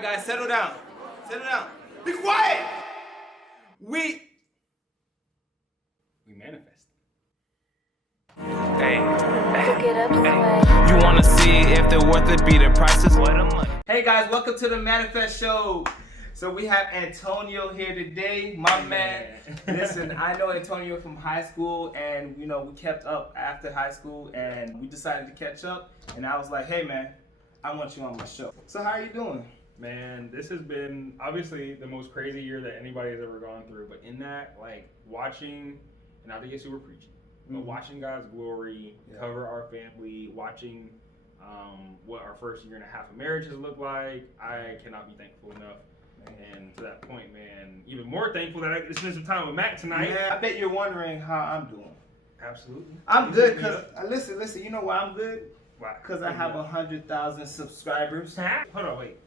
right, guys, settle down. Settle down. Be quiet. We manifest. Hey. You wanna see if they're worth it? Be the prices. Hey guys, welcome to the Manifest Show. So we have Antonio here today, my man. Listen, I know Antonio from high school, and we kept up after high school, and we decided to catch up. And I was like, hey man, I want you on my show. So how are you doing? Man, this has been obviously the most crazy year that anybody has ever gone through. But in that, like watching, and not to get super preachy, but watching God's glory cover our family, watching what our first year and a half of marriage has looked like, I cannot be thankful enough. And to that point, man, even more thankful that I get to spend some time with Mac tonight. Yeah, I bet you're wondering how I'm doing. Absolutely. I'm good because listen. You know why I'm good? Why? Because I have 100,000 subscribers. Hold on, wait.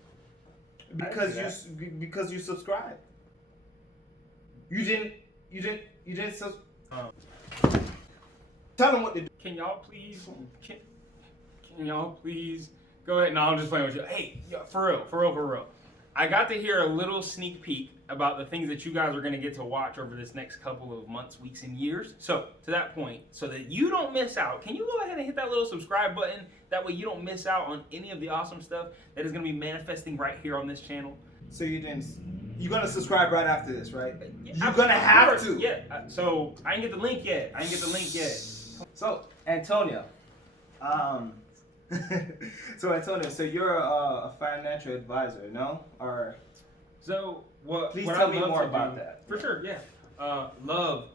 Because you subscribed. You didn't sub. Tell them what to do. Can y'all please? Can y'all please go ahead? No, I'm just playing with you. Hey, yo, for real. I got to hear a little sneak peek about the things that you guys are going to get to watch over this next couple of months, weeks, and years. So, to that point, so that you don't miss out, can you go ahead and hit that little subscribe button? That way you don't miss out on any of the awesome stuff that is going to be manifesting right here on this channel. So you're going to subscribe right after this, right? Yeah, you're going to have to. Yeah. So, I didn't get the link yet. So, Antonio. So you're a financial advisor, no? Or so what? Please what tell I me love more to about do, that. For sure, yeah. I love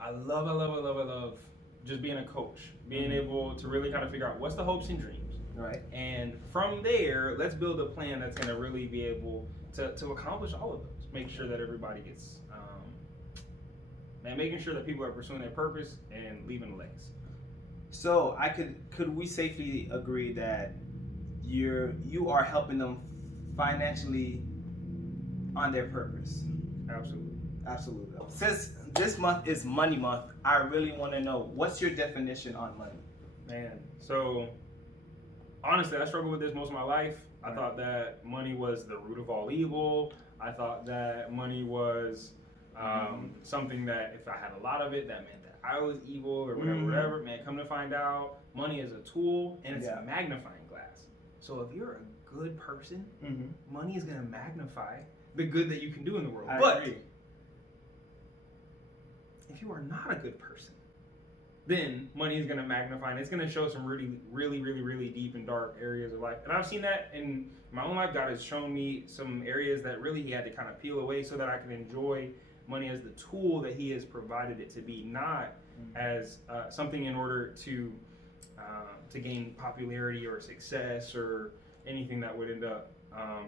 just being a coach, being able to really kind of figure out what's the hopes and dreams, right? And from there, let's build a plan that's going to really be able to accomplish all of those. Make sure that everybody gets, and making sure that people are pursuing their purpose and leaving a legacy. So could we safely agree that you are helping them financially on their purpose? Absolutely. Since this month is Money Month, I really want to know, what's your definition on money? Man, so honestly, I struggled with this most of my life. I thought that money was the root of all evil. I thought that money was something that if I had a lot of it, that meant that I was evil or whatever. Man, come to find out, money is a tool and it's a magnifying glass. So if you're a good person, money is going to magnify the good that you can do in the world. I agree. If you are not a good person, then money is going to magnify and it's going to show some really deep and dark areas of life. And I've seen that in my own life. God has shown me some areas that really he had to kind of peel away so that I can enjoy money as the tool that he has provided it to be, not as something in order to gain popularity or success or anything that would end up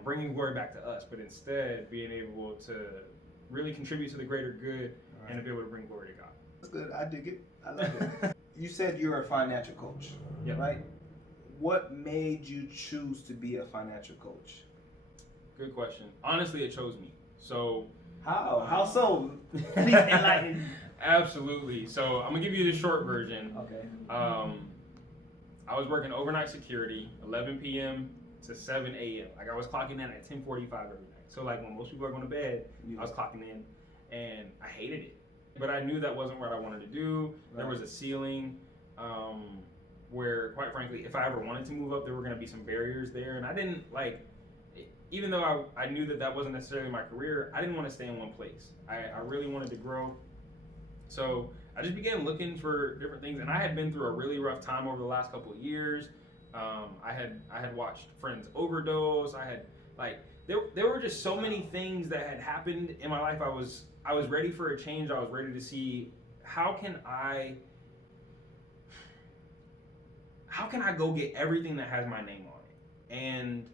bringing glory back to us, but instead being able to really contribute to the greater good and to be able to bring glory to God. That's good. I dig it. I love it. You said you're a financial coach, yeah, right? What made you choose to be a financial coach? Good question. Honestly, it chose me. So how so? Please enlighten. Absolutely. So I'm gonna give you the short version. Okay. I was working overnight security, 11 p.m. to 7 a.m. Like I was clocking in at 10:45 every night. So like when most people are going to bed, I was clocking in, and I hated it. But I knew that wasn't what I wanted to do. There was a ceiling where, quite frankly, if I ever wanted to move up, there were going to be some barriers there, and I didn't like. Even though I knew that wasn't necessarily my career, I didn't want to stay in one place. I really wanted to grow. So I just began looking for different things, and I had been through a really rough time over the last couple of years. I had watched friends overdose. I had there were just so many things that had happened in my life. I was ready for a change. I was ready to see how can I go get everything that has my name on it. And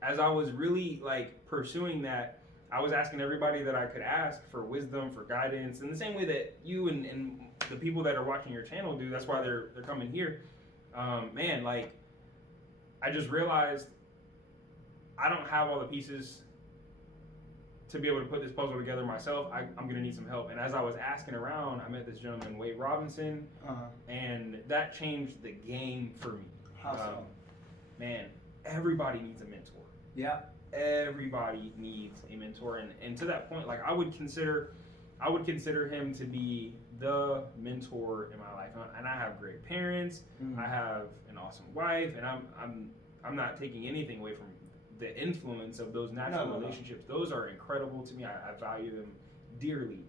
as I was really pursuing that, I was asking everybody that I could ask for wisdom, for guidance, in the same way that you and the people that are watching your channel do. That's why they're coming here. I just realized I don't have all the pieces to be able to put this puzzle together myself. I'm gonna need some help. And as I was asking around, I met this gentleman, Wade Robinson, and that changed the game for me. How so? Man, everybody needs a mentor. Yeah. Everybody needs a mentor, and to that point, like I would consider him to be the mentor in my life. And I have great parents. I have an awesome wife, and I'm not taking anything away from the influence of those natural relationships. Those are incredible to me. I value them dearly.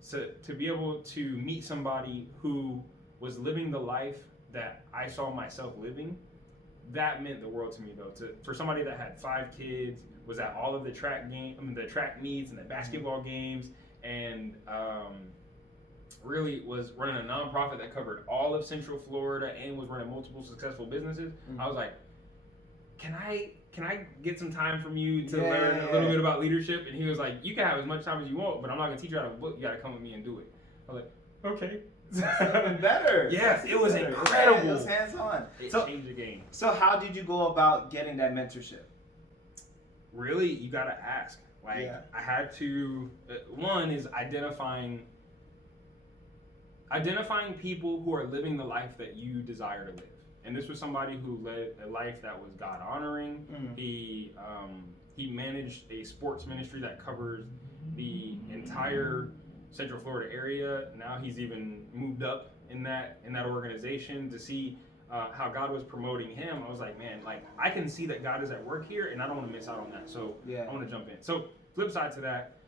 So to be able to meet somebody who was living the life that I saw myself living, that meant the world to me, though. For somebody that had 5 kids, was at all of the track meets and the basketball games, and really was running a nonprofit that covered all of Central Florida and was running multiple successful businesses. I was like, can I get some time from you to learn a little bit about leadership? And he was like, you can have as much time as you want, but I'm not gonna teach you out of a book. You gotta come with me and do it. I was like, okay. Even better. Yes, it was incredible. It was hands-on. It changed the game. So how did you go about getting that mentorship? Really, you gotta ask. Like, I had to. One is identifying people who are living the life that you desire to live. And this was somebody who led a life that was God honoring. He managed a sports ministry that covers the entire Central Florida area. Now he's even moved up in that organization to see how God was promoting him. I was like, man, like I can see that God is at work here, and I don't want to miss out on that. So I want to jump in. So flip side to that,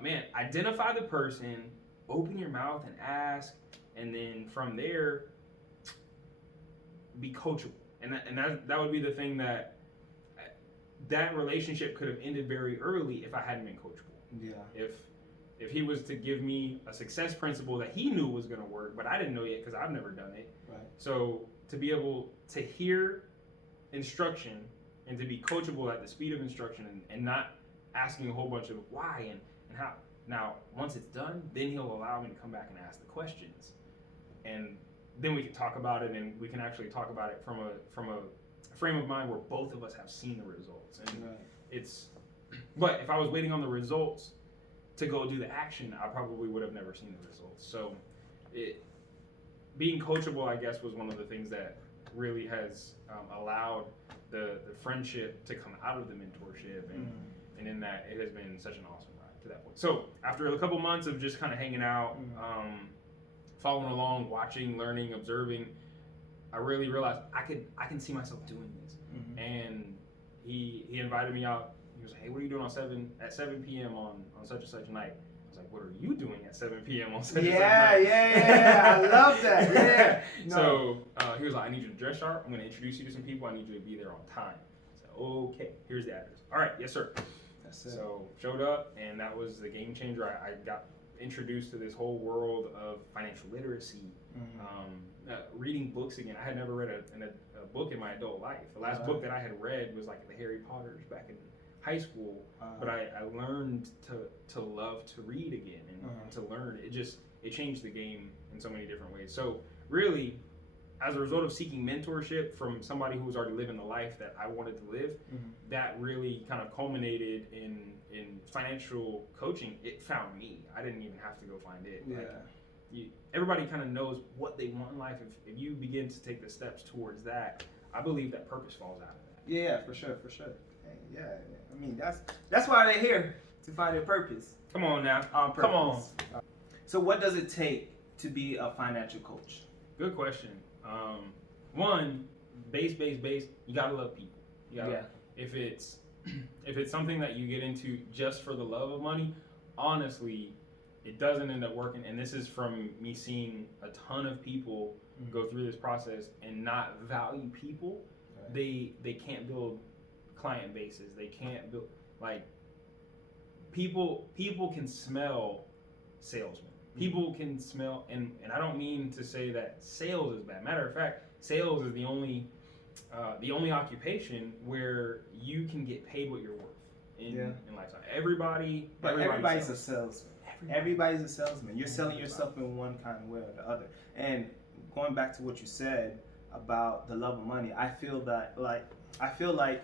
man, identify the person, open your mouth and ask, and then from there, be coachable. And that would be the thing that relationship could have ended very early if I hadn't been coachable. Yeah. If he was to give me a success principle that he knew was going to work, but I didn't know yet because I've never done it. Right. So to be able to hear instruction and to be coachable at the speed of instruction and not asking a whole bunch of why and how. Now, once it's done, then he'll allow me to come back and ask the questions. And then we can talk about it, and we can actually talk about it from a frame of mind where both of us have seen the results. And but if I was waiting on the results to go do the action, I probably would have never seen the results. So being coachable, I guess, was one of the things that really has allowed the friendship to come out of the mentorship, and in that it has been such an awesome ride to that point. So after a couple months of just kind of hanging out, following along, watching, learning, observing, I really realized I can see myself doing this. And he invited me out. He was like, hey, what are you doing at 7 p.m. on such and such a night? I was like, what are you doing at 7 p.m. on such and such a night? Yeah, I love that. Yeah. No. So he was like, I need you to dress sharp. I'm going to introduce you to some people. I need you to be there on time. I said, okay, here's the address. All right, yes, sir. That's it. So showed up, and that was the game changer. I got introduced to this whole world of financial literacy, reading books again. I had never read a book in my adult life. The last book that I had read was like the Harry Potters back in high school, but I learned to love to read again and to learn. It changed the game in so many different ways. So really, as a result of seeking mentorship from somebody who was already living the life that I wanted to live, that really kind of culminated in financial coaching. It found me. I didn't even have to go find it. Yeah. Like, everybody kind of knows what they want in life. If you begin to take the steps towards that, I believe that purpose falls out of that. Yeah, for sure. Yeah, I mean that's why they're here, to find their purpose. Come on now. Come on. So what does it take to be a financial coach? Good question. One, base. You gotta love people. If it's something that you get into just for the love of money, honestly, it doesn't end up working. And this is from me seeing a ton of people go through this process and not value people. Right. They can't build client bases. They can't build, like, people can smell salesmen. People can smell, and I don't mean to say that sales is bad. Matter of fact, sales is the only occupation where you can get paid what you're worth in lifetime. Everybody's a salesman. Everybody's a salesman. You're selling yourself in one kind of way or the other. And going back to what you said about the love of money, I feel like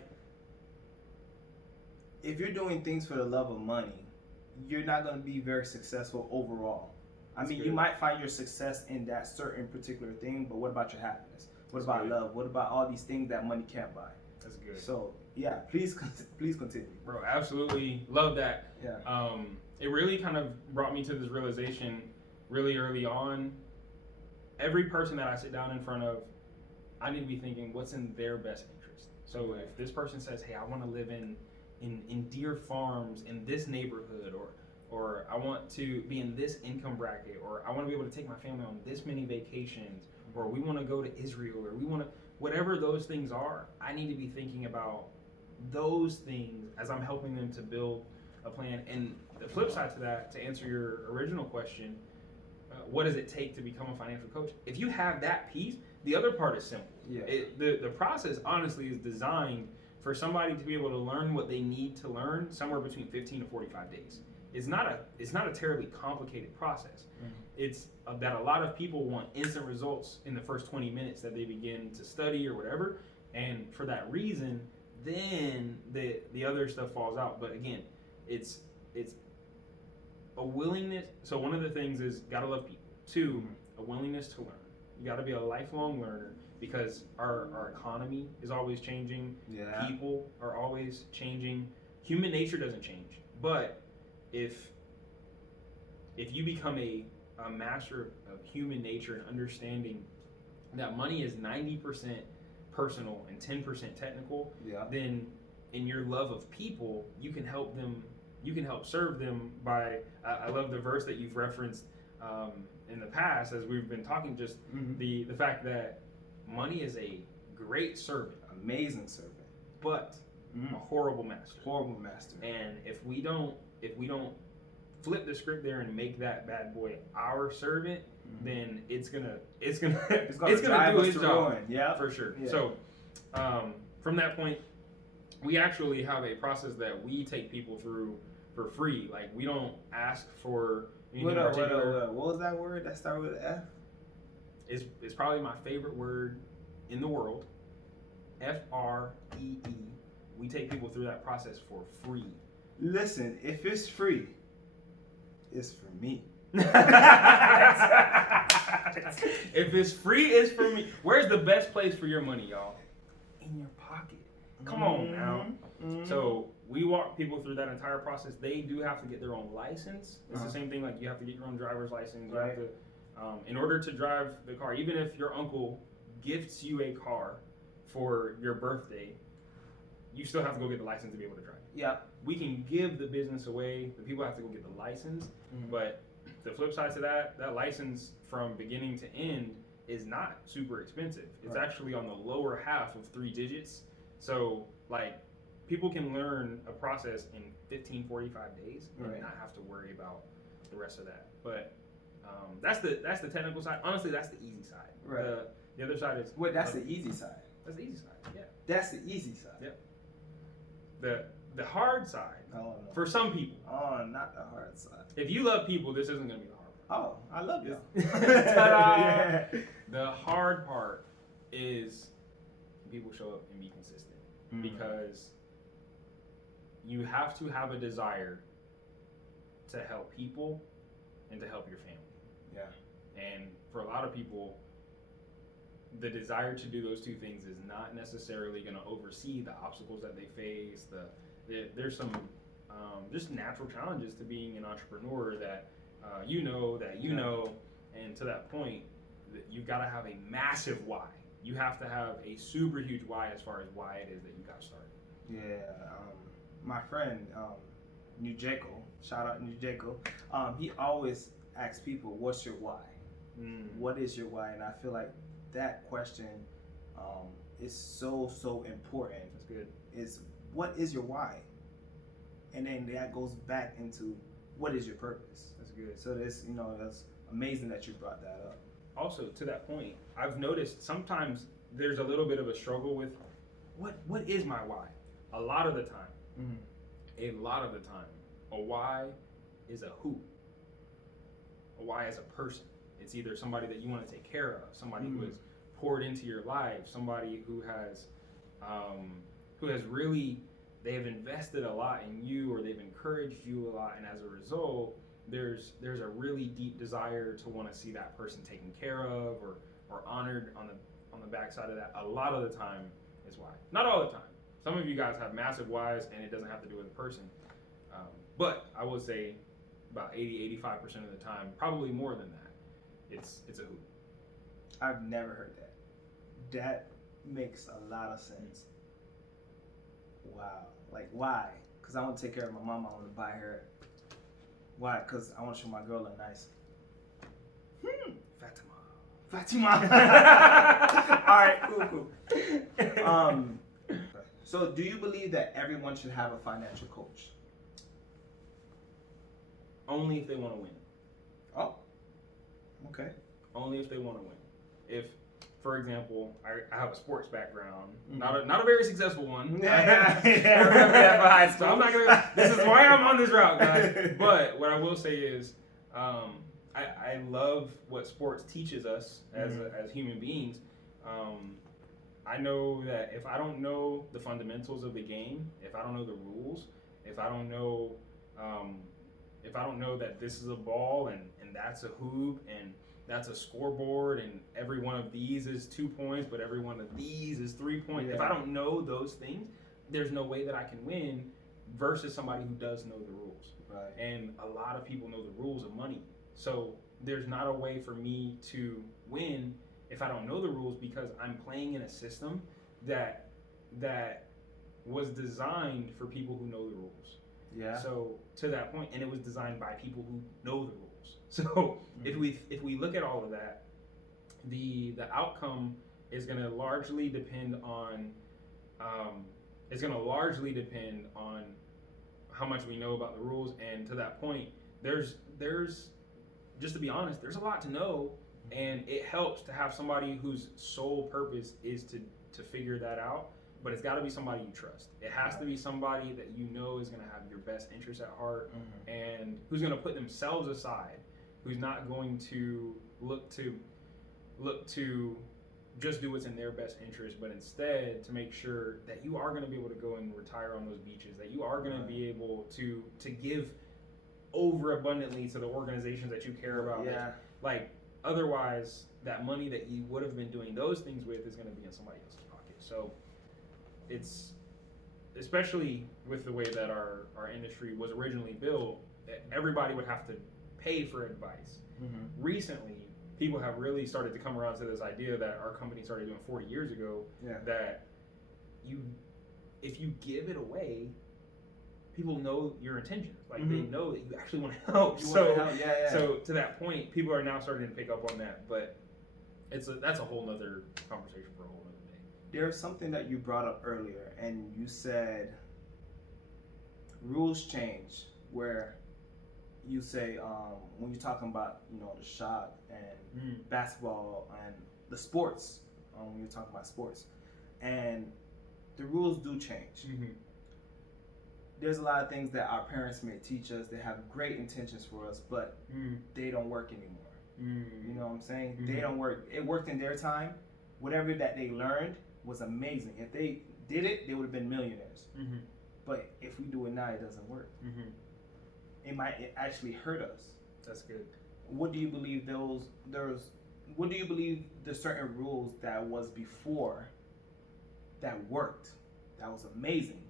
if you're doing things for the love of money, you're not going to be very successful overall. I mean, you might find your success in that certain particular thing, but what about your happiness? What about love? What about all these things that money can't buy? That's good. So yeah, please continue, bro. Absolutely love that. Yeah. It really kind of brought me to this realization really early on. Every person that I sit down in front of, I need to be thinking what's in their best interest. So if this person says, hey, I want to live in Deer Farms in this neighborhood, or I want to be in this income bracket, or I want to be able to take my family on this many vacations, or we want to go to Israel, or we want to, whatever those things are, I need to be thinking about those things as I'm helping them to build a plan. And the flip side to that, to answer your original question, what does it take to become a financial coach? If you have that piece, the other part is simple. Yeah. The process honestly is designed for somebody to be able to learn what they need to learn somewhere between 15 to 45 days. It's not a terribly complicated process. Mm-hmm. It's that a lot of people want instant results in the first 20 minutes that they begin to study or whatever, and for that reason, then the other stuff falls out. But again, it's a willingness. So one of the things is gotta love people. Two, a willingness to learn. You gotta be a lifelong learner because our economy is always changing. Yeah. People are always changing. Human nature doesn't change, but if you become a master of human nature and understanding that money is 90% personal and 10% technical, then in your love of people, you can help them. You can help serve them by. I love the verse that you've referenced in the past as we've been talking. Just the fact that money is a great servant, amazing servant, but a horrible master. Horrible master. And if we don't flip the script there and make that bad boy our servant, then it's gonna do its job. Yeah, for sure. Yeah. So from that point, we actually have a process that we take people through for free. Like we don't ask for anything particular. What was that word that started with F? It's probably my favorite word in the world. FREE. We take people through that process for free. Listen, if it's free, it's for me. If it's free, it's for me. Where's the best place for your money, y'all? In your pocket. Come on now. So we walk people through that entire process. They do have to get their own license. It's the same thing like you have to get your own driver's license. You have to, in order to drive the car, even if your uncle gifts you a car for your birthday, you still have to go get the license to be able to drive. Yeah. We can give the business away. The people have to go get the license. But the flip side to that license from beginning to end is not super expensive. It's actually on the lower half of 3 digits. So like people can learn a process in 15, 45 days and not have to worry about the rest of that. But that's the technical side. Honestly, that's the easy side. Right. The other side is that's the easy side. That's the easy side. Yeah. That's the easy side. Yep. The hard side for some people. Oh, not the hard side. If you love people, this isn't gonna be the hard part. Oh, I love you. Ta-da! The hard part is people show up and be consistent because you have to have a desire to help people and to help your family. Yeah. And for a lot of people, the desire to do those two things is not necessarily going to oversee the obstacles that they face. There's some just natural challenges to being an entrepreneur that you know, and to that point, you've got to have a massive why. You have to have a super huge why as far as why it is that you got started. Yeah, my friend Nujeko, shout out Nujeko, he always asks people, "What's your why? What is your why?" And I feel like that question is so important. That's good. Is what is your why? And then that goes back into what is your purpose? That's good. So that's amazing that you brought that up. Also, to that point, I've noticed sometimes there's a little bit of a struggle with what is my why? A lot of the time, a why is a who. A why is a person. It's either somebody that you want to take care of, somebody who has poured into your life, somebody who has really, they have invested a lot in you, or they've encouraged you a lot, and as a result, there's a really deep desire to want to see that person taken care of or honored on the backside of that. A lot of the time is why. Not all the time, Some of you guys have massive whys, and it doesn't have to do with the person. But I would say about 80-85% of the time, probably more than that, it's a who. I've never heard that. That makes a lot of sense. Wow. Like, why? Because I want to take care of my mom. I want to buy her. Why? Because I want to show my girl look nice. Fatima. All right, cool. So do you believe that everyone should have a financial coach? Only if they want to win. Oh, okay. Only if they want to win. If, for example, I have a sports background, Mm-hmm. not a very successful one. Yeah. I remember that from high school. I'm not gonna. This is why I'm on this route, guys. But what I will say is, I love what sports teaches us as human beings. I know that if I don't know the fundamentals of the game, if I don't know the rules, if I don't know that this is a ball and that's a hoop and that's a scoreboard and every one of these is 2 points, but every one of these is 3 points. Yeah. If I don't know those things, there's no way that I can win versus somebody who does know the rules. Right. And a lot of people know the rules of money. So there's not a way for me to win if I don't know the rules, because I'm playing in a system that was designed for people who know the rules. Yeah. So to that point, and it was designed by people who know the rules. So if we look at all of that, the outcome is going to largely depend on how much we know about the rules. And to that point, there's just to be honest, there's a lot to know, and it helps to have somebody whose sole purpose is to figure that out. But it's got to be somebody you trust. It has to be somebody that you know is going to have your best interest at heart, and who's going to put themselves aside, who's not going to look to just do what's in their best interest, but instead to make sure that you are going to be able to go and retire on those beaches, that you are going to be able to give overabundantly to the organizations that you care about. Yeah. Like otherwise, that money that you would have been doing those things with is going to be in somebody else's pocket. So it's, especially with the way that our industry was originally built, everybody would have to pay for advice. Recently, people have really started to come around to this idea that our company started doing 40 years ago, that if you give it away, people know your intentions. Like they know that you actually want to help. So to that point, people are now starting to pick up on that. But that's a whole nother conversation for a whole nother day. There's something that you brought up earlier, and you said rules change, where you say when you're talking about the shot and basketball and the sports, when you're talking about sports, and the rules do change. There's a lot of things that our parents may teach us. They have great intentions for us, but they don't work anymore. You know what I'm saying? They don't work. It worked in their time. Whatever that they learned was amazing. If they did it, they would have been millionaires. But if we do it now, it doesn't work. It might actually hurt us. That's good. What do you believe what do you believe the certain rules that was before that worked, that was amazing,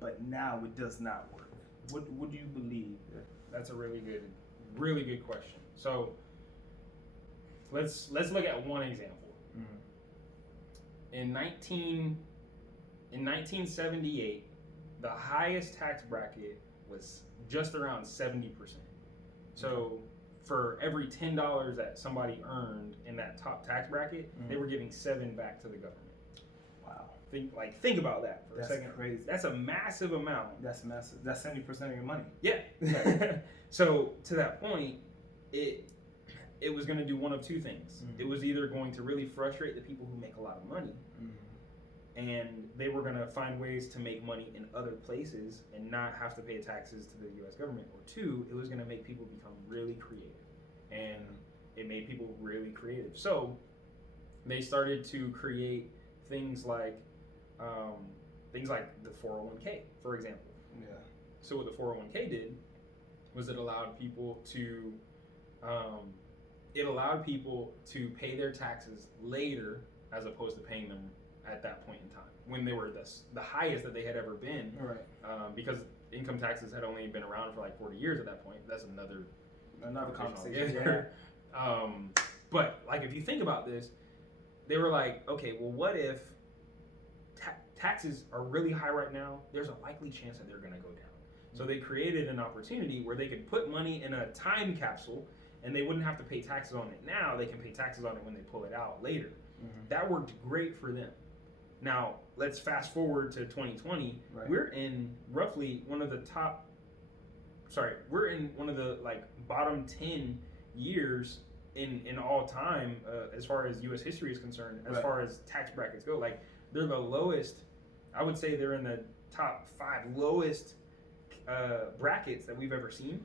but now it does not work? What do you believe? That's a really good question. So let's look at one example. In 1978, the highest tax bracket was just around 70%. So for every $10 that somebody earned in that top tax bracket, they were giving $7 back to the government. Wow. Think about that for a second. That's crazy. That's a massive amount. That's massive. That's 70% of your money. Yeah. So to that point, it was going to do one of two things. It was either going to really frustrate the people who make a lot of money, and they were going to find ways to make money in other places and not have to pay taxes to the U.S. government. Or two, it was going to make people become really creative, and it made people really creative. So they started to create things like the 401k, for example. Yeah. So what the 401k did was it allowed people to pay their taxes later as opposed to paying them at that point in time when they were the highest that they had ever been. Right. Because income taxes had only been around for like 40 years at that point. That's another conversation. Yeah. But like if you think about this, they were like, okay, well, what if taxes are really high right now? There's a likely chance that they're going to go down. So they created an opportunity where they could put money in a time capsule, and they wouldn't have to pay taxes on it now. They can pay taxes on it when they pull it out later. That worked great for them. Now let's fast forward to 2020. Right. We're in roughly one of the like bottom 10 years in all time as far as U.S. history is concerned, as far as tax brackets go. Like they're the lowest. I would say they're in the top 5 lowest brackets that we've ever seen.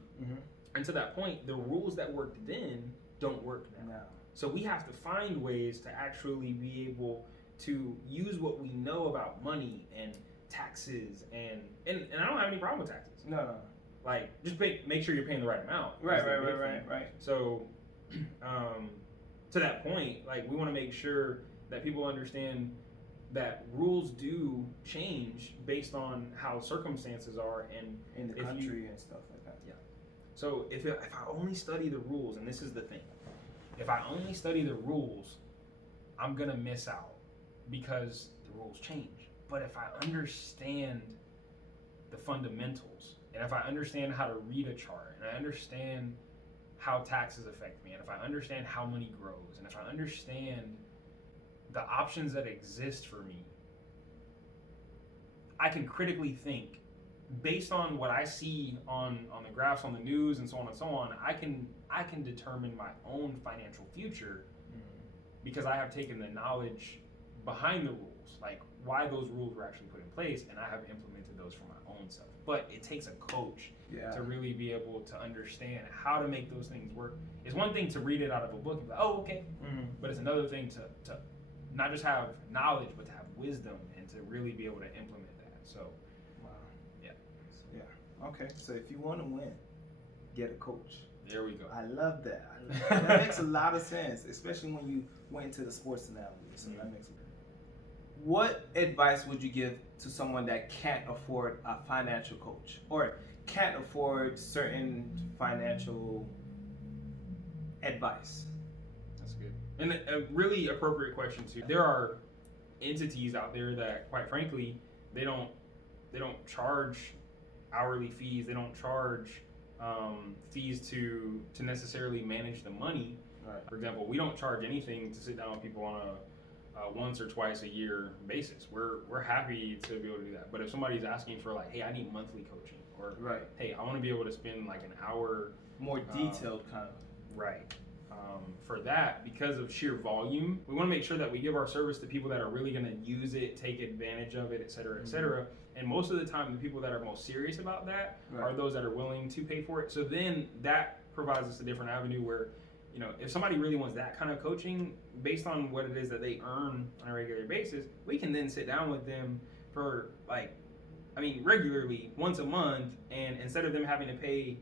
And to that point, the rules that worked then don't work now. So we have to find ways to actually be able to use what we know about money and taxes and I don't have any problem with taxes. No. Like just make sure you're paying the right amount. Right. So to that point, like we want to make sure that people understand that rules do change based on how circumstances are and in the country and stuff like that. Yeah. So if I only study the rules, and this is the thing, if I only study the rules, I'm gonna miss out because the rules change. But if I understand the fundamentals, and if I understand how to read a chart, and I understand how taxes affect me, and if I understand how money grows, and if I understand the options that exist for me, I can critically think based on what I see on the graphs on the news and so on and so on. I can determine my own financial future because I have taken the knowledge behind the rules, like why those rules were actually put in place, and I have implemented those for my own self. But it takes a coach to really be able to understand how to make those things work. It's one thing to read it out of a book and be like, oh, okay. But it's another thing to not just have knowledge, but to have wisdom and to really be able to implement that. So, Okay, so if you want to win, get a coach. There we go. I love that. That makes a lot of sense, especially when you went into the sports analogy. So that makes sense. What advice would you give to someone that can't afford a financial coach or can't afford certain financial advice? That's good. And a really appropriate question too. There are entities out there that, quite frankly, they don't charge hourly fees. They don't charge fees to necessarily manage the money. Right. For example, we don't charge anything to sit down with people on a once or twice a year basis. We're happy to be able to do that. But if somebody's asking for like, hey, I need monthly coaching, or hey, I want to be able to spend like an hour, more detailed kind of. Right. For that, because of sheer volume, we want to make sure that we give our service to people that are really going to use it, take advantage of it, et cetera, et cetera. And most of the time, the people that are most serious about that are those that are willing to pay for it. So then that provides us a different avenue where, you know, if somebody really wants that kind of coaching based on what it is that they earn on a regular basis, we can then sit down with them for regularly once a month, and instead of them having to pay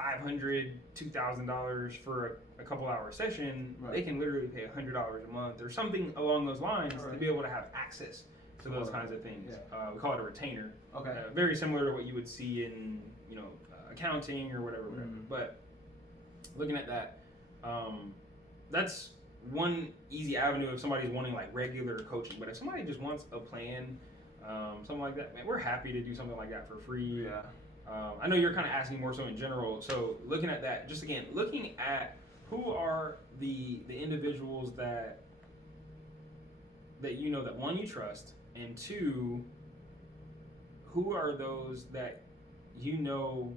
$500, $2,000 for a couple hour session, they can literally pay $100 a month or something along those lines to be able to have access to those kinds of things. We call it a retainer. Okay. Very similar to what you would see in accounting or whatever. But looking at that, that's one easy avenue if somebody's wanting like regular coaching. But if somebody just wants a plan, something like that, man, we're happy to do something like that for free. I know you're kind of asking more so in general. So looking at that, just again, looking at who are the individuals that you know that, one, you trust, and two, who are those that you know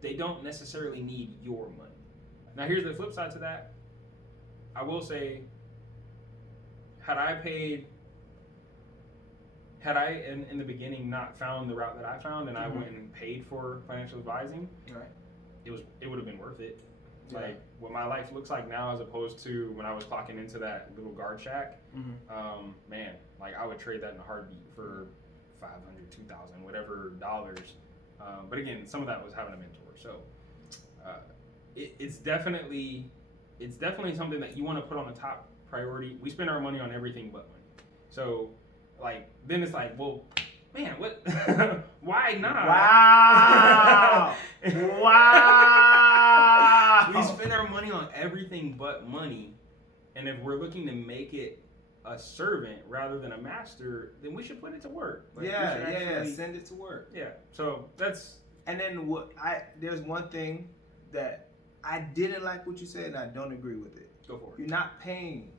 they don't necessarily need your money. Now here's the flip side to that. I will say, had I in the beginning not found the route that I found, and I went and paid for financial advising, it would have been worth it. Like what my life looks like now, as opposed to when I was clocking into that little guard shack, man, like I would trade that in a heartbeat for $500, $2,000, whatever dollars. But again, some of that was having a mentor. So it's definitely something that you want to put on the top priority. We spend our money on everything but money. So, like, then it's like, well, man, what? Why not? Wow. Wow. We spend our money on everything but money, and if we're looking to make it a servant rather than a master, then we should put it to work. Like, yeah. Send it to work. Yeah. So that's. And then there's one thing that I didn't like what you said, and I don't agree with it. Go for it. You're not paying.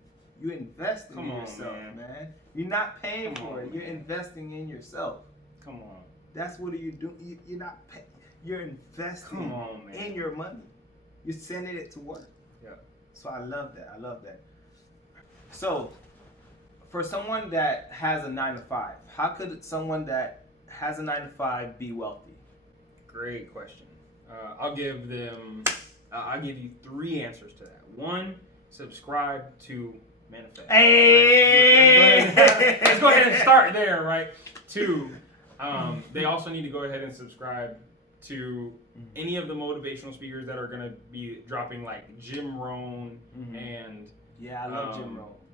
You're investing in yourself, man. You're not paying for it. You're investing in yourself. Come on. That's what you do. You're not paying. You're investing in your money. You're sending it to work. Yeah. So I love that. So, for someone that has a 9-to-5, how could someone that has a 9-to-5 be wealthy? Great question. I'll give you 3 answers to that. 1, subscribe to Manifest. Hey! Right? Let's go ahead and start there, right? 2, they also need to go ahead and subscribe to any of the motivational speakers that are going to be dropping, like Jim Rohn and I love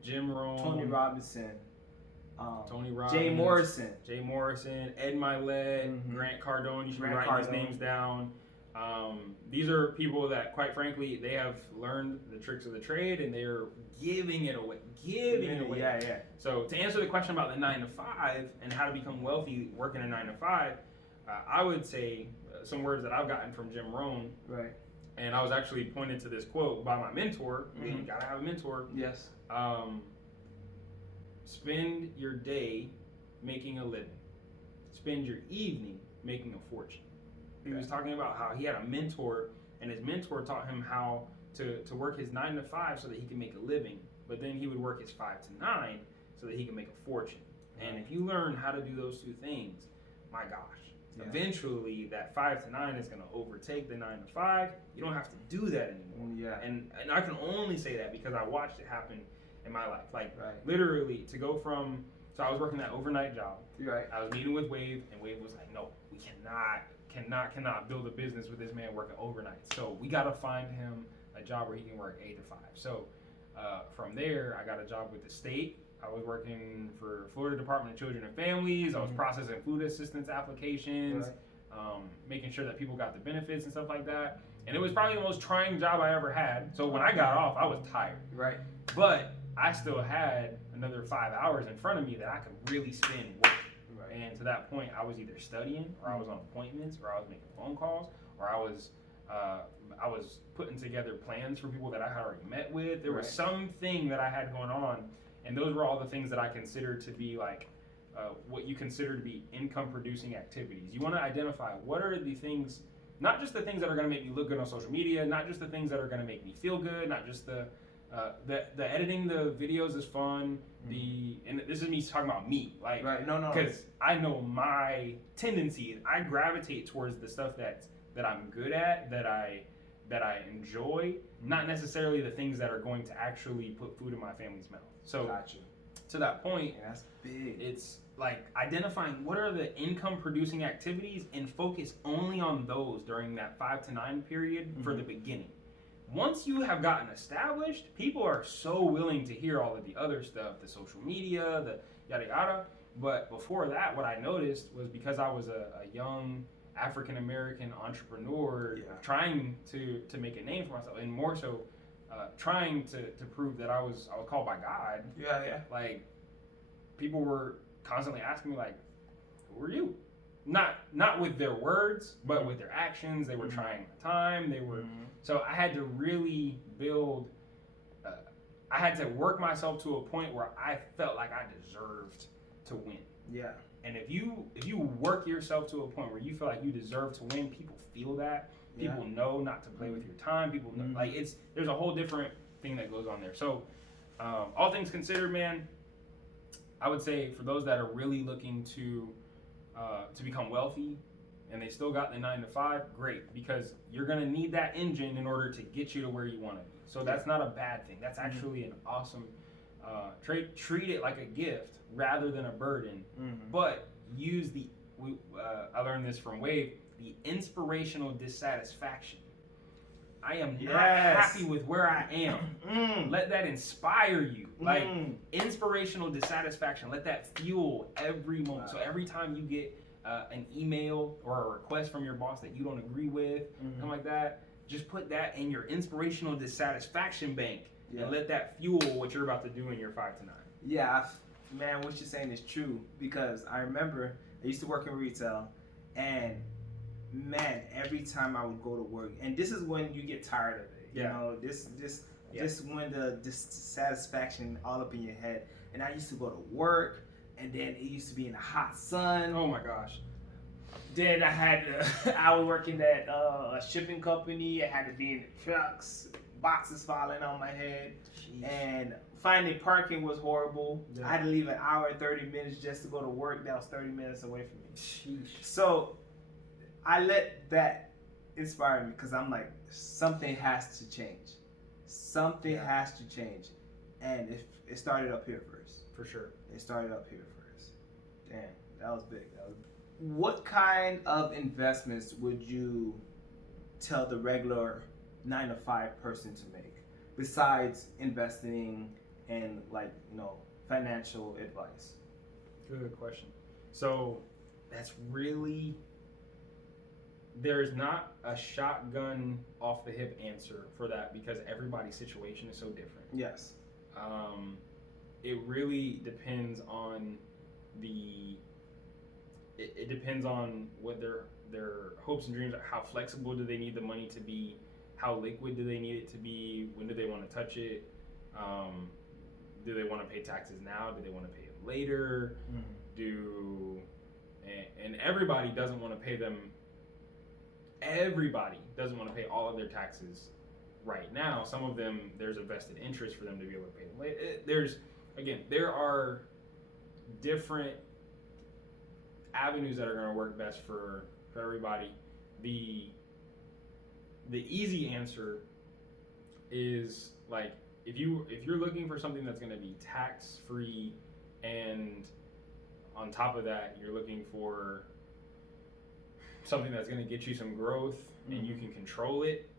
Jim Rohn. Tony Robinson. Jay Morrison, Ed Milet, Grant Cardone. You should be writing these names down. These are people that, quite frankly, they have learned the tricks of the trade and they're giving it away. Yeah. So to answer the question about the 9-to-5 and how to become wealthy working a 9-to-5, I would say some words that I've gotten from Jim Rohn. Right. And I was actually pointed to this quote by my mentor. You gotta have a mentor. Yes. Spend your day making a living. Spend your evening making a fortune. He was talking about how he had a mentor, and his mentor taught him how to work his 9-to-5 so that he could make a living. But then he would work his 5 to 9 so that he could make a fortune. And if you learn how to do those 2 things, my gosh, eventually that 5 to 9 is going to overtake the 9-to-5. You don't have to do that anymore. Yeah. And I can only say that because I watched it happen in my life. Like, literally, to go from, so I was working that overnight job. Right. I was meeting with Wave, and Wave was like, no, we cannot build a business with this man working overnight. So we got to find him a job where he can work 8 to 5. So from there, I got a job with the state. I was working for Florida Department of Children and Families. I was processing food assistance applications, making sure that people got the benefits and stuff like that. And it was probably the most trying job I ever had. So when I got off, I was tired. Right. But I still had another 5 hours in front of me that I could really spend working. Right. And to that point, I was either studying, or I was on appointments, or I was making phone calls, or I was putting together plans for people that I had already met with. There was something that I had going on, and those were all the things that I considered to be like what you consider to be income-producing activities. You want to identify what are the things, not just the things that are going to make me look good on social media, not just the things that are going to make me feel good, not just the editing the videos is fun. And this is me talking about me, like, because I know my tendencies. I gravitate towards the stuff that I'm good at, that I enjoy, not necessarily the things that are going to actually put food in my family's mouth. So to that point, that's big. It's like identifying what are the income producing activities and focus only on those during that 5 to 9 period for the beginning. Once you have gotten established, people are so willing to hear all of the other stuff, the social media, the yada yada. But before that, what I noticed was, because I was a young African-American entrepreneur trying to make a name for myself, and more so trying to prove that I was called by God. Like, people were constantly asking me, like, who are you? Not with their words, but with their actions. They were trying my time. They were so I had to really build. I had to work myself to a point where I felt like I deserved to win. Yeah. And if you work yourself to a point where you feel like you deserve to win, people feel that. People know not to play with your time. People know, like, there's a whole different thing that goes on there. So, all things considered, man, I would say for those that are really looking to become wealthy and they still got the 9-to-5, great, because you're gonna need that engine in order to get you to where you want to be. So that's not a bad thing. That's actually an awesome treat it like a gift rather than a burden. But use I learned this from Wave, the inspirational dissatisfaction I am not happy with where I am. Let that inspire you. Like inspirational dissatisfaction. Let that fuel every moment. So every time you get an email or a request from your boss that you don't agree with, something like that, just put that in your inspirational dissatisfaction bank and let that fuel what you're about to do in your 5 to 9. Yeah, man, what you're saying is true, because I remember I used to work in retail, and man, every time I would go to work, and this is when you get tired of it. You know, this when the dissatisfaction all up in your head. And I used to go to work, and then it used to be in the hot sun. Oh my gosh. Then I was working at a shipping company. I had to be in the trucks, boxes falling on my head. Jeez. And finding parking was horrible. Yeah. I had to leave an hour and 30 minutes just to go to work. That was 30 minutes away from me. Sheesh. So I let that inspire me, because I'm like, something has to change. Something has to change. And it started up here first. For sure. It started up here first. Damn, that was big. What kind of investments would you tell the regular 9-to-5 person to make, besides investing in, like, financial advice? Good question. So that's really, there's not a shotgun off the hip answer for that, because everybody's situation is so different. Yes. It really depends on it depends on what their hopes and dreams are. How flexible do they need the money to be? How liquid do they need it to be? When do they want to touch it? Do they want to pay taxes now? Do they want to pay it later? And everybody doesn't want to pay them. Everybody doesn't want to pay all of their taxes right now. Some of them, there's a vested interest for them to be able to pay them later. There are different avenues that are going to work best for everybody. The easy answer is, like, if you're looking for something that's going to be tax free, and on top of that you're looking for something that's going to get you some growth, and you can control it,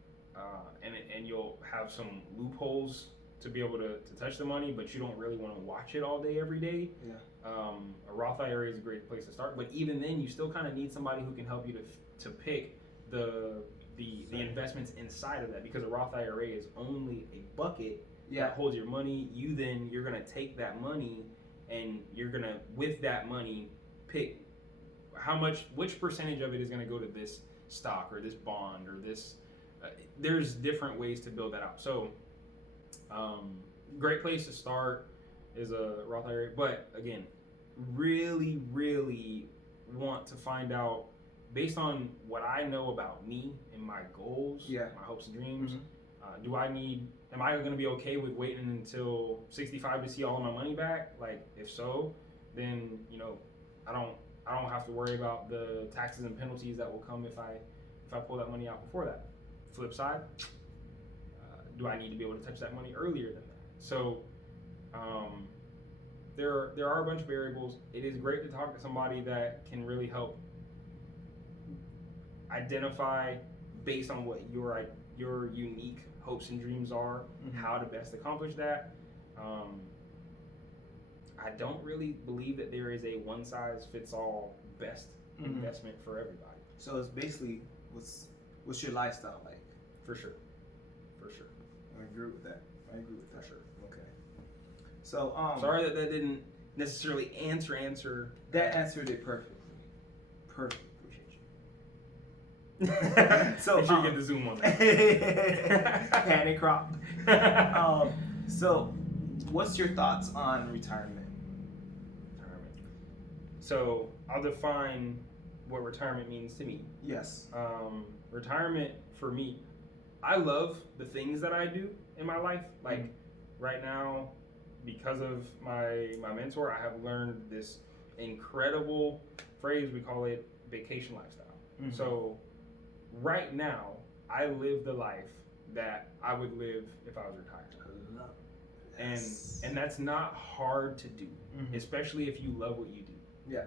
and you'll have some loopholes to be able to touch the money, but you don't really want to watch it all day every day. A Roth IRA is a great place to start, but even then you still kind of need somebody who can help you to pick the investments inside of that, because a Roth IRA is only a bucket that holds your money. You're going to take that money, and you're going to, with that money, pick which percentage of it is going to go to this stock or this bond or this. There's different ways to build that out. So great place to start is a Roth IRA, but again, really, really want to find out, based on what I know about me and my goals, my hopes and dreams. Am I going to be okay with waiting until 65 to see all of my money back? Like, if so, then I don't have to worry about the taxes and penalties that will come if I pull that money out before that. Flip side, do I need to be able to touch that money earlier than that? So there are a bunch of variables. It is great to talk to somebody that can really help identify, based on what your unique hopes and dreams are, how to best accomplish that. I don't really believe that there is a one-size-fits-all best investment for everybody. So it's basically, what's your lifestyle like? For sure. I agree with that. For sure. Okay. So sorry that didn't necessarily answer. That answered it perfectly. Perfect. Appreciate you. So make sure you get the zoom on that. Panic crop. So what's your thoughts on retirement? So I'll define what retirement means to me. Yes. Retirement for me, I love the things that I do in my life. Like right now, because of my mentor, I have learned this incredible phrase. We call it vacation lifestyle. So right now, I live the life that I would live if I was retired. I love it. And that's not hard to do, especially if you love what you do. Yeah.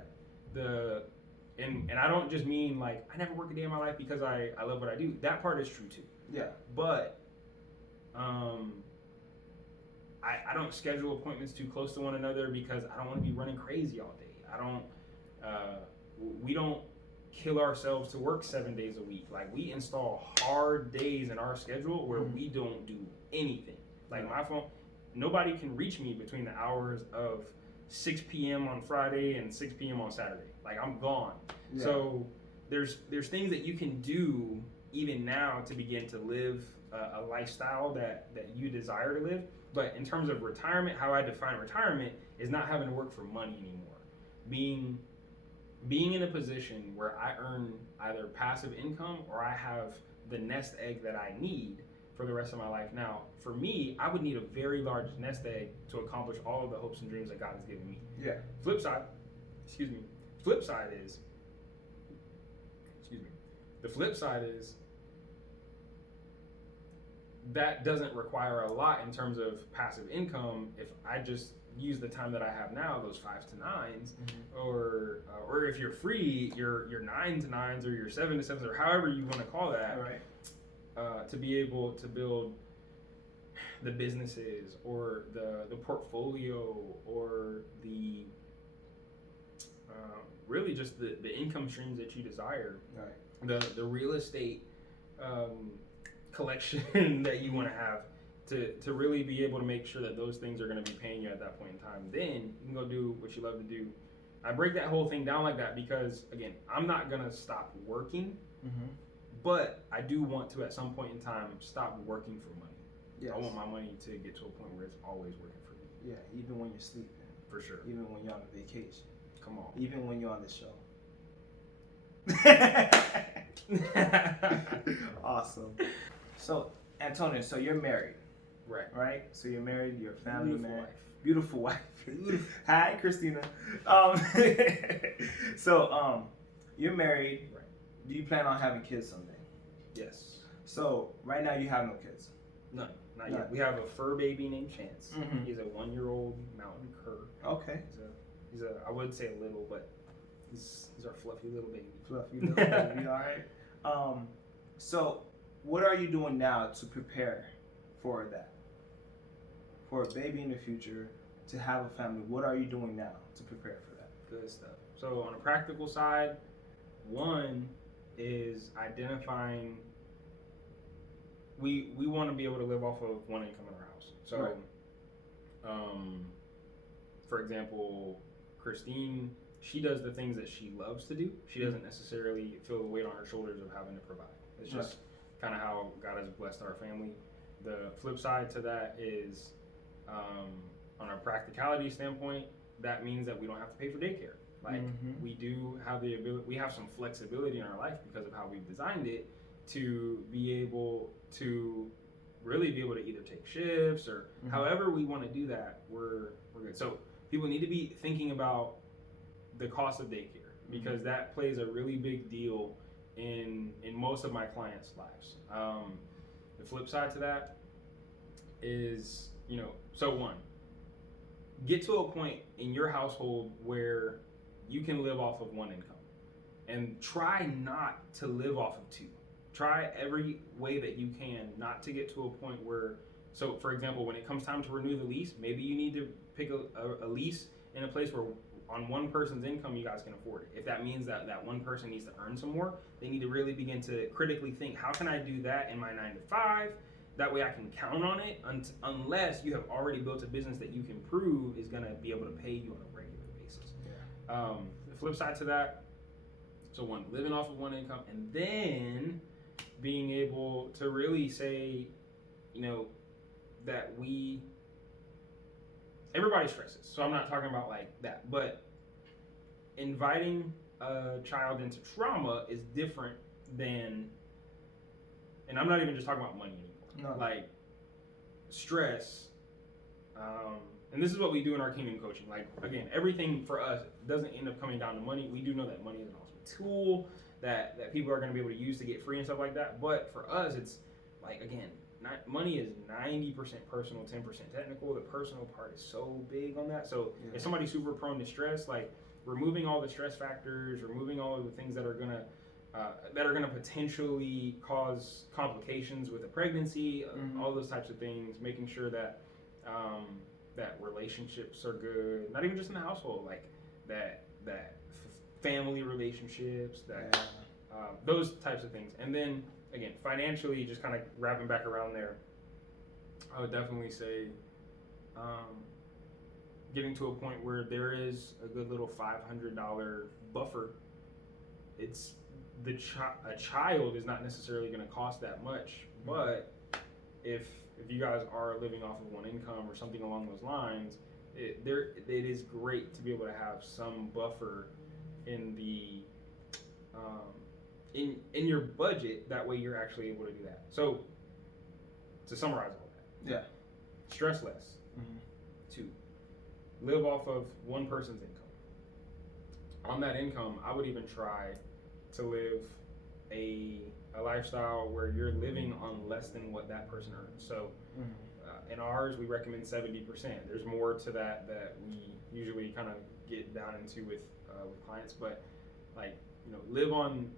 And I don't just mean like I never work a day in my life because I love what I do. That part is true too. Yeah. But I don't schedule appointments too close to one another because I don't want to be running crazy all day. We don't kill ourselves to work 7 days a week. Like, we install hard days in our schedule where we don't do anything. Like, my phone, nobody can reach me between the hours of 6 p.m. on Friday and 6 p.m. on Saturday. Like, I'm gone. Yeah. So there's things that you can do even now to begin to live a lifestyle that you desire to live. But in terms of retirement, how I define retirement is not having to work for money anymore. Being in a position where I earn either passive income or I have the nest egg that I need for the rest of my life. Now, for me, I would need a very large nest egg to accomplish all of the hopes and dreams that God has given me. Yeah. Flip side is, the flip side is that doesn't require a lot in terms of passive income if I just use the time that I have now, those 5 to 9s, or if you're free, your 9 to 9s or your 7 to 7s or however you want to call that, right? To be able to build the businesses or the portfolio or the really just the income streams that you desire, right? The real estate collection that you want to have to really be able to make sure that those things are going to be paying you at that point in time. Then you can go do what you love to do. I break that whole thing down like that because, again, I'm not going to stop working, but I do want to at some point in time stop working for money. Yes. I want my money to get to a point where it's always working for me. Yeah, even when you're sleeping. For sure. Even when you're on a vacation. Come on. Even when you're on the show. Awesome. So, Antonio, so you're married. Right? So you're married, you're a family man. Beautiful wife. Hi, Christina. So, you're married. Right. Do you plan on having kids someday? Yes. So, right now you have no kids? None. Not yet. We have a fur baby named Chance. He's a 1-year-old mountain cur. Okay. He's a I would say a little, but he's our fluffy little baby. Fluffy little baby, all right. So, what are you doing now to prepare for that? For a baby in the future, to have a family, what are you doing now to prepare for that? Good stuff. So on a practical side, one is identifying, we want to be able to live off of one income in our house. So, for example, Christine, she does the things that she loves to do. She doesn't necessarily feel the weight on her shoulders of having to provide. It's just kind of how God has blessed our family. The flip side to that is, on a practicality standpoint, that means that we don't have to pay for daycare. Like, we do have the ability, we have some flexibility in our life because of how we've designed it to be able to really be able to either take shifts or however we want to do that, we're good. So people need to be thinking about the cost of daycare because that plays a really big deal in most of my clients' lives. The flip side to that is, so one, get to a point in your household where you can live off of one income and try not to live off of two. Try every way that you can not to get to a point where, so for example, when it comes time to renew the lease, maybe you need to pick a lease in a place where on one person's income you guys can afford it. If that means that one person needs to earn some more, they need to really begin to critically think, how can I do that in my 9 to 5? That way I can count on it unless you have already built a business that you can prove is going to be able to pay you on a regular basis. The flip side to that, so one, living off of one income, and then being able to really say, that everybody stresses. So I'm not talking about like that, but inviting a child into trauma is different than, and I'm not even just talking about money anymore. No. Like stress, and this is what we do in our kingdom coaching. Like, again, everything for us doesn't end up coming down to money. We do know that money is an awesome tool that people are going to be able to use to get free and stuff like that. But for us, it's like, again, money is 90% personal, 10% technical. The personal part is so big on that. So if somebody's super prone to stress, like, removing all the stress factors, removing all of the things that are gonna potentially cause complications with a pregnancy, all those types of things, making sure that that relationships are good, not even just in the household, like that family relationships, that those types of things. And then again, financially, just kind of wrapping back around there, I would definitely say getting to a point where there is a good little $500 buffer. It's a child is not necessarily going to cost that much, but if you guys are living off of one income or something along those lines, it is great to be able to have some buffer in the in your budget. That way, you're actually able to do that. So, to summarize all that, stress less. 2, live off of one person's income. On that income, I would even try to live a lifestyle where you're living on less than what that person earns. So in ours, we recommend 70%. There's more to that we usually kind of get down into with clients, but like, live on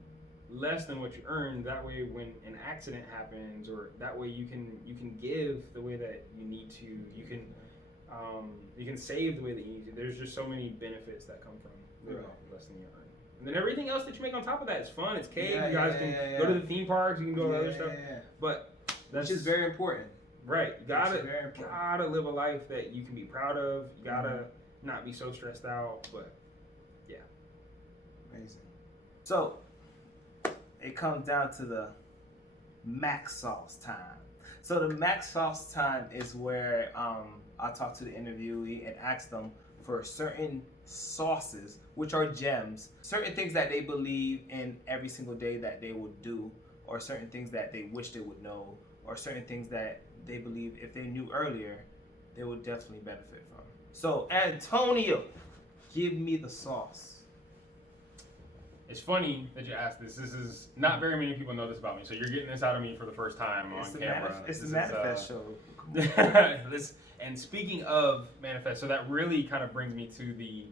less than what you earn. That way, when an accident happens, or that way you can give the way that you need to. You can save the way that you need to. There's just so many benefits that come from living off less than you earn. And then everything else that you make on top of that is fun. It's cake. You guys can go to the theme parks. You can do all the other stuff. But that's which is very important. Right. You gotta live a life that you can be proud of. You gotta not be so stressed out. But yeah. Amazing. So it comes down to the MACK SAUCE time. So the MACK SAUCE time is where I talk to the interviewee and ask them for certain sauces, which are gems, certain things that they believe in every single day that they would do, or certain things that they wish they would know, or certain things that they believe if they knew earlier, they would definitely benefit from. So, Antonio, give me the sauce. It's funny that you asked this. This is not very many people know this about me, so you're getting this out of me for the first time on camera. It's the Manifest show. And speaking of Manifest, so that really kind of brings me to the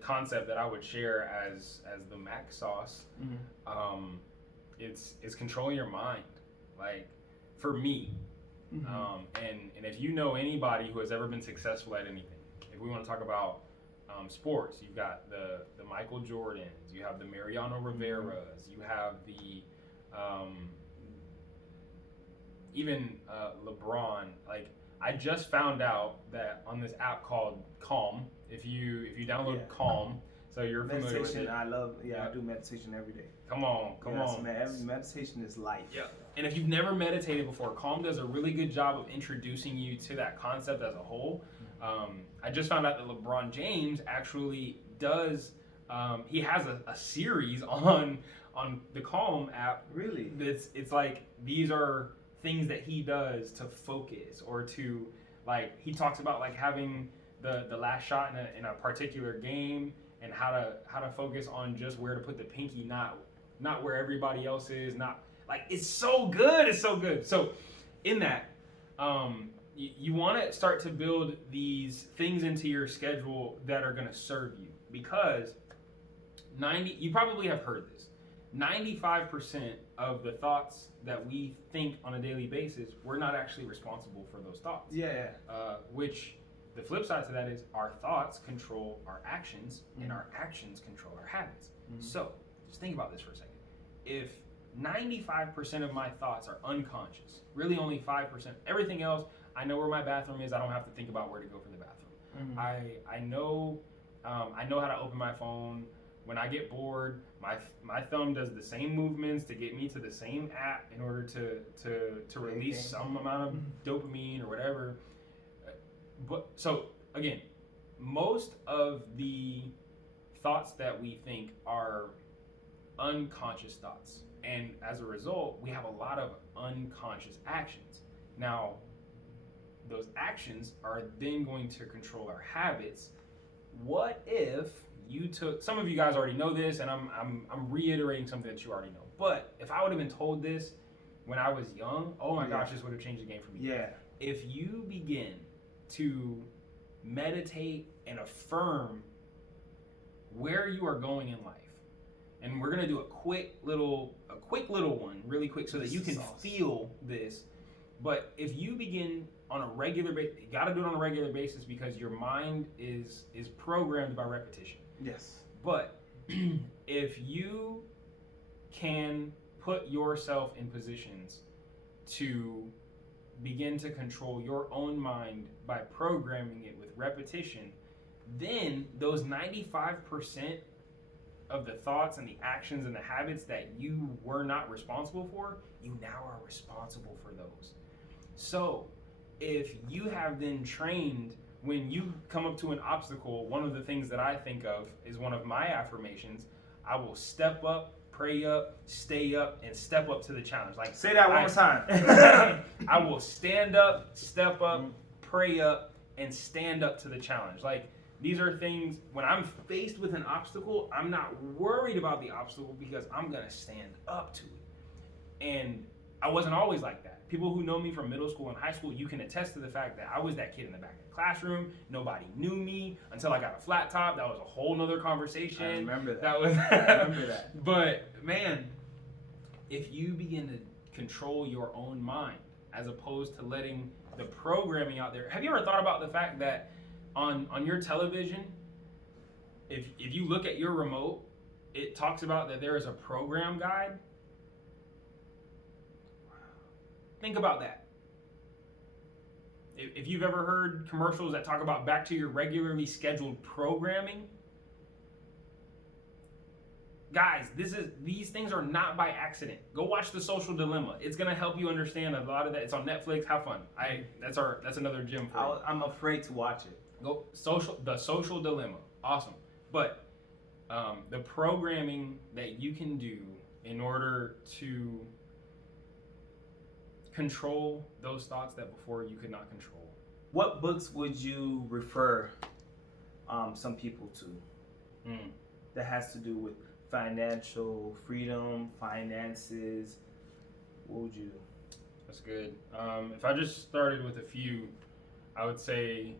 concept that I would share as the MACK sauce. It's controlling your mind, like for me. And if you know anybody who has ever been successful at anything, if we want to talk about sports, you've got the Michael Jordans, you have the Mariano Rivera's, you have the even LeBron. Like, I just found out that on this app called Calm, if you download Calm, so you're familiar with it. I do meditation every day. Come on. Man, meditation is life. Yeah. And if you've never meditated before, Calm does a really good job of introducing you to that concept as a whole. I just found out that LeBron James actually does. He has a series on the Calm app. Really? It's like, these are things that he does to focus, or to, like, he talks about like having the last shot in a particular game, and how to focus on just where to put the pinky, not where everybody else is, not like, it's so good. So in that, you want to start to build these things into your schedule that are going to serve you, because you probably have heard this, 95% of the thoughts that we think on a daily basis, we're not actually responsible for those thoughts. Which the flip side to that is, our thoughts control our actions, and our actions control our habits. So just think about this for a second. If 95% of my thoughts are unconscious, really only 5%, everything else, I know where my bathroom is. I don't have to think about where to go for the bathroom. I know how to open my phone. When I get bored, my thumb does the same movements to get me to the same app in order to release some amount of dopamine or whatever. But so again, most of the thoughts that we think are unconscious thoughts, and as a result, we have a lot of unconscious actions. Now, those actions are then going to control our habits. What if you took, some of you guys already know this, and I'm reiterating something that you already know, but if I would have been told this when I was young, oh my gosh, this would have changed the game for me. If you begin to meditate and affirm where you are going in life. And we're gonna do a quick little one, really quick, so that you can feel this. But if you begin on a regular basis, you gotta do it on a regular basis because your mind is programmed by repetition. Yes. But if you can put yourself in positions to begin to control your own mind by programming it with repetition, then those 95% of the thoughts and the actions and the habits that you were not responsible for, you now are responsible for those. So if you have then trained, when you come up to an obstacle, one of the things that I think of is one of my affirmations: I will step up, pray up, stay up, and step up to the challenge. Like, say that one more time. I will stand up, step up, pray up, and stand up to the challenge. Like, these are things, when I'm faced with an obstacle, I'm not worried about the obstacle because I'm gonna stand up to it. And I wasn't always like that. People who know me from middle school and high school, you can attest to the fact that I was that kid in the back of the classroom. Nobody knew me until I got a flat top. That was a whole nother conversation. I remember that. I remember that. But man, if you begin to control your own mind as opposed to letting the programming out there. Have you ever thought about the fact that on your television, if you look at your remote, it talks about that there is a program guide? Think about that. If you've ever heard commercials that talk about back to your regularly scheduled programming, guys, these things are not by accident. Go watch The Social Dilemma. It's gonna help you understand a lot of that. It's on Netflix. Have fun. That's another gym for you. I'm afraid to watch it. Go The Social Dilemma. Awesome. But the programming that you can do in order to control those thoughts that before you could not control. What books would you refer some people to that has to do with financial freedom, finances? What would you? That's good. If I just started with a few, I would say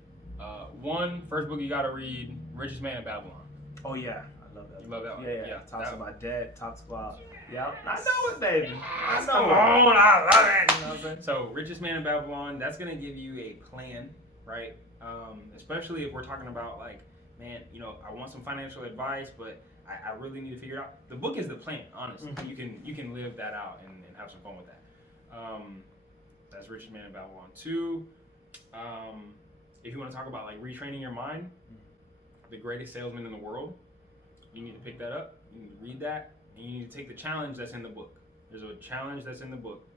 first book you got to read, Richest Man in Babylon. Oh yeah, I love that. You love that one? Yeah. Talks about debt. Talks about I know it, baby. I know. Come on, I love it. You know what I'm saying? So, Richest Man in Babylon. That's gonna give you a plan, right? Especially if we're talking about like, man, I want some financial advice, but I really need to figure it out. The book is the plan, honestly. Mm-hmm. You can live that out and have some fun with that. That's Richest Man in Babylon 2. If you want to talk about like retraining your mind, The Greatest Salesman in the World, you need to pick that up. You need to read that, and you need to take the challenge that's in the book. There's a challenge that's in the book.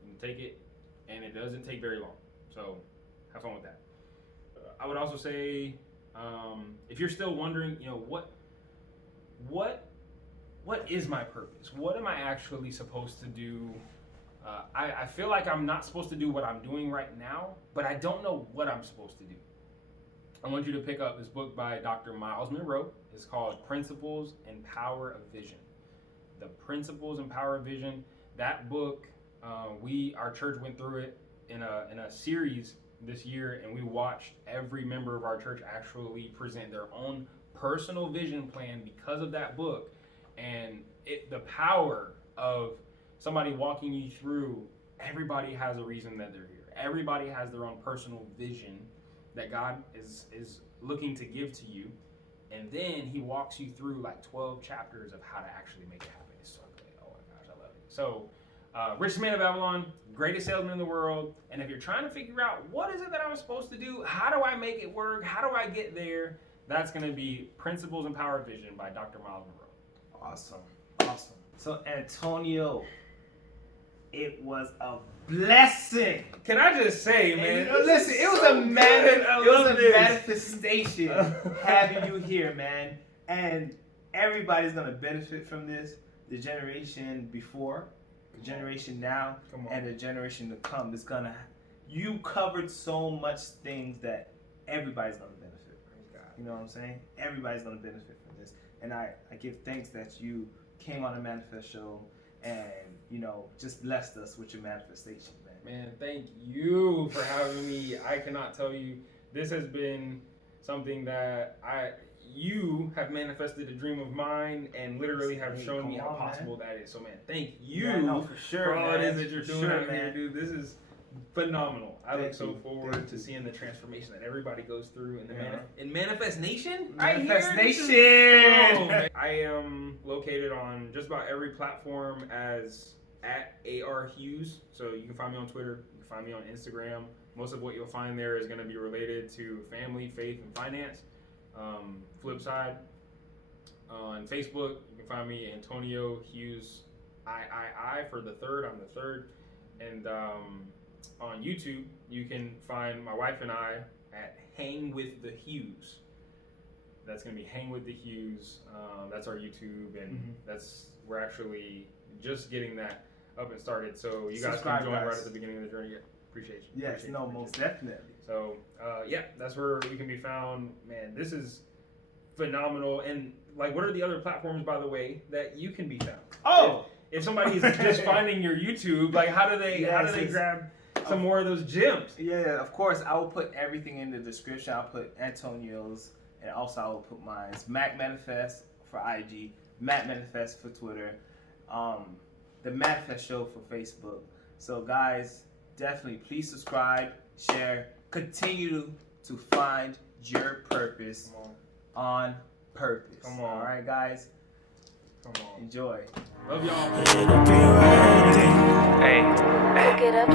You can take it, and it doesn't take very long. So have fun with that. I would also say, if you're still wondering, what is my purpose? What am I actually supposed to do? I feel like I'm not supposed to do what I'm doing right now, but I don't know what I'm supposed to do. I want you to pick up this book by Dr. Miles Monroe. It's called Principles and Power of Vision. The Principles and Power of Vision. That book, our church went through it in a series this year, and we watched every member of our church actually present their own personal vision plan because of that book. And the power of somebody walking you through, everybody has a reason that they're here. Everybody has their own personal vision that God is looking to give to you. And then he walks you through like 12 chapters of how to actually make it happen. It's so good. Oh my gosh, I love it. So, Richest Man of Babylon, Greatest Salesman in the World. And if you're trying to figure out what is it that I'm supposed to do, how do I make it work, how do I get there, that's going to be Principles and Power of Vision by Dr. Miles Monroe. Awesome. So, Antonio, it was a blessing. Can I just say, man? Listen, it was a manifestation having you here, man. And everybody's gonna benefit from this. The generation before, the generation now, and the generation to come. You covered so much things that everybody's gonna benefit. You know what I'm saying? Everybody's gonna benefit from this. And I give thanks that you came on the Manifest Show and just blessed us with your manifestation, man. Man, thank you for having me. I cannot tell you, this has been something that you have manifested a dream of mine and literally have shown me how possible that is. So, man, thank you for all it is that you're doing out here, dude. This is phenomenal. I look so forward to seeing the transformation that everybody goes through in the in Manifest Nation. Manifest Nation. I am located on just about every platform as at AR Hughes. So you can find me on Twitter. You can find me on Instagram. Most of what you'll find there is going to be related to family, faith, and finance. Flip side, on Facebook, you can find me Antonio Hughes III for the third. I'm the third. And on YouTube, you can find my wife and I at Hang with the Hughes. That's going to be Hang with the Hughes. That's our YouTube, and we're actually just getting that up and started. So you guys can join right at the beginning of the journey. Appreciate you. Yes, most definitely. So that's where you can be found. Man, this is phenomenal. And like, what are the other platforms, by the way, that you can be found? Oh, if somebody is just finding your YouTube, like, how do they grab some more of those gems? Yeah, of course. I will put everything in the description. I'll put Antonio's, and also I will put mine. Mac Manifest for IG, Mac Manifest for Twitter, the Manifest Show for Facebook. So guys, definitely please subscribe, share, continue to find your purpose on purpose. Come on. All right, guys. Come on. Enjoy. Love y'all. Hey. Pick it up,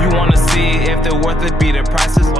You wanna see if they're worth it? Be the prices.